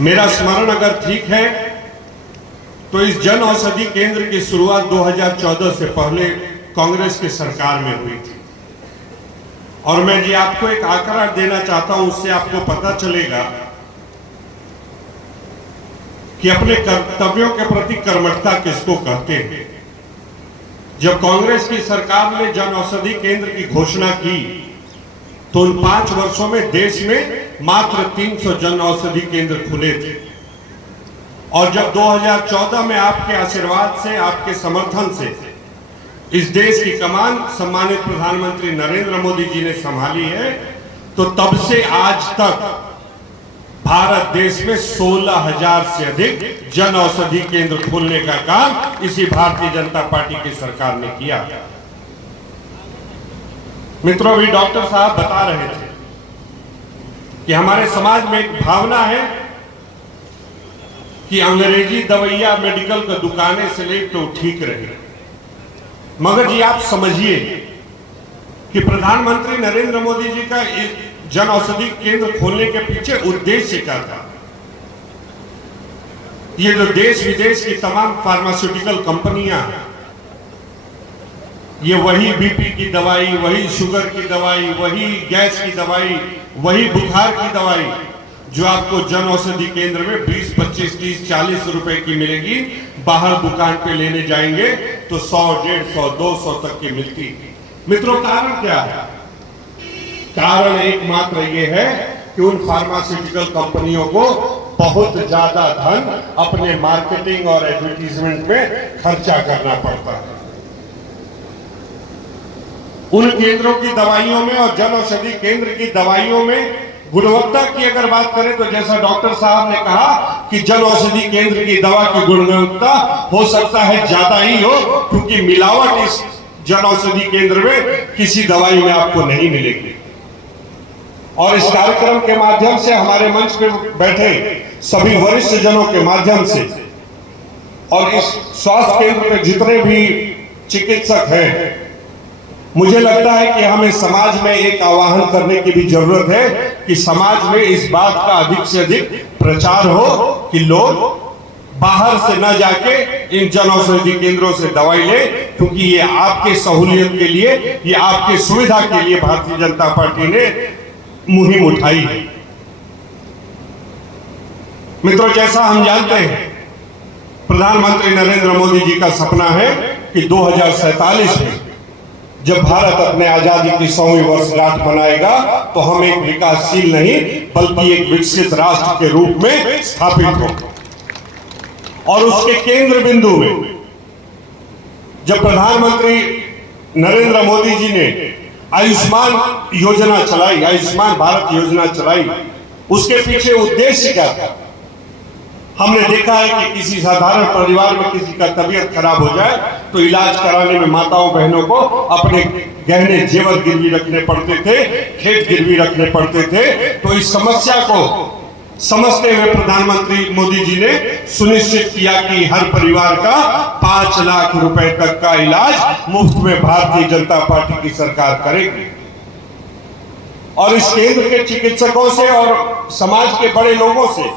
मेरा स्मरण अगर ठीक है तो इस जन औषधि केंद्र की शुरुआत 2014 से पहले कांग्रेस की सरकार में हुई थी। और मैं जी आपको एक आंकड़ा देना चाहता हूं, उससे आपको पता चलेगा कि अपने कर्तव्यों के प्रति कर्मठता किसको कहते हैं। जब कांग्रेस की सरकार ने जन औषधि केंद्र की घोषणा की तो उन 5 वर्षों में देश में मात्र 300 जन औषधि केंद्र खुले थे। और जब 2014 में आपके आशीर्वाद से, आपके समर्थन से इस देश की कमान सम्मानित प्रधानमंत्री नरेंद्र मोदी जी ने संभाली है, तो तब से आज तक भारत देश में 16,000 से अधिक जन औषधि केंद्र खोलने का काम इसी भारतीय जनता पार्टी की सरकार ने किया। मित्रों, अभी डॉक्टर साहब बता रहे थे कि हमारे समाज में एक भावना है कि अंग्रेजी दवाइयां मेडिकल की दुकानें से ले तो ठीक रहे। मगर जी आप समझिए कि प्रधानमंत्री नरेंद्र मोदी जी का इस जन औषधि केंद्र खोलने के पीछे उद्देश्य क्या था। ये जो देश विदेश की तमाम फार्मास्यूटिकल कंपनियां हैं, ये वही बीपी की दवाई, वही शुगर की दवाई, वही गैस की दवाई, वही बुखार की दवाई जो आपको जन औषधि केंद्र में 20, 25, 30, 40 रुपए की मिलेगी, बाहर दुकान पे लेने जाएंगे तो 100, 150, 200 तक की मिलती। मित्रों, कारण क्या है? कारण एकमात्र ये है कि उन फार्मास्यूटिकल कंपनियों को बहुत ज्यादा धन अपने मार्केटिंग और एडवर्टीजमेंट में खर्चा करना पड़ता है। उन केंद्रों की दवाइयों में और जन औषधि केंद्र की दवाइयों में गुणवत्ता की अगर बात करें तो जैसा डॉक्टर साहब ने कहा कि जन औषधि केंद्र की दवा की गुणवत्ता हो सकता है ज्यादा ही हो, क्योंकि मिलावट इस जन औषधि केंद्र में किसी दवाई में आपको नहीं मिलेगी। और इस कार्यक्रम के माध्यम से हमारे मंच पे बैठे सभी वरिष्ठ जनों के माध्यम से और इस स्वास्थ्य केंद्र में जितने भी चिकित्सक हैं, मुझे लगता है कि हमें समाज में एक आह्वान करने की भी जरूरत है कि समाज में इस बात का अधिक से अधिक प्रचार हो कि लोग बाहर से न जाके इन जन औषधि केंद्रों से दवाई ले, क्योंकि ये आपके सहूलियत के लिए, ये आपके सुविधा के लिए भारतीय जनता पार्टी ने मुहिम उठाई है। मित्रों, जैसा हम जानते हैं प्रधानमंत्री नरेंद्र मोदी जी का सपना है कि 2047 में जब भारत अपने आजादी की 100वीं वर्षगांठ मनाएगा तो हम एक विकासशील नहीं बल्कि एक विकसित राष्ट्र के रूप में स्थापित हो। और उसके केंद्र बिंदु में जब प्रधानमंत्री नरेंद्र मोदी जी ने आयुष्मान योजना चलाई, आयुष्मान भारत योजना चलाई, उसके पीछे उद्देश्य क्या था? हमने देखा है कि किसी साधारण परिवार में किसी का तबीयत खराब हो जाए तो इलाज कराने में माताओं बहनों को अपने गहने जेवर गिरवी रखने पड़ते थे, खेत गिरवी रखने पड़ते थे। तो इस समस्या को समझते हुए प्रधानमंत्री मोदी जी ने सुनिश्चित किया कि हर परिवार का 5 लाख रुपए तक का इलाज मुफ्त में भारतीय जनता पार्टी की सरकार करेगी। और इस केंद्र के चिकित्सकों से और समाज के बड़े लोगों से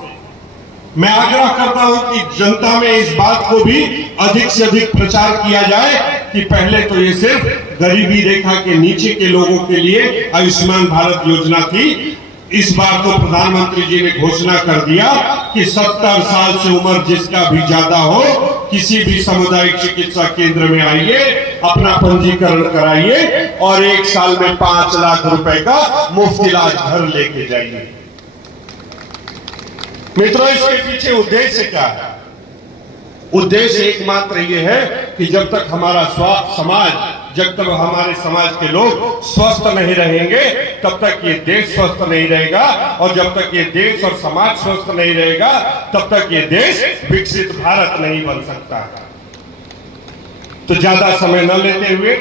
मैं आग्रह करता हूं कि जनता में इस बात को भी अधिक से अधिक प्रचार किया जाए कि पहले तो ये सिर्फ गरीबी रेखा के नीचे के लोगों के लिए आयुष्मान भारत योजना थी। इस बार तो प्रधानमंत्री जी ने घोषणा कर दिया कि 70 साल से उम्र जिसका भी ज्यादा हो, किसी भी सामुदायिक चिकित्सा केंद्र में आइए, अपना पंजीकरण कराइए और 1 साल में 5 लाख रुपए का मुफ्त इलाज घर लेके जाइए। मित्रों, इसके पीछे उद्देश्य क्या है? उद्देश्य एकमात्र ये है कि जब तक हमारा समाज, जब तक हमारे समाज के लोग स्वस्थ नहीं रहेंगे तब तक ये देश स्वस्थ नहीं रहेगा, और जब तक ये देश और समाज स्वस्थ नहीं रहेगा तब तक ये देश विकसित भारत नहीं बन सकता। तो ज्यादा समय न लेते हुए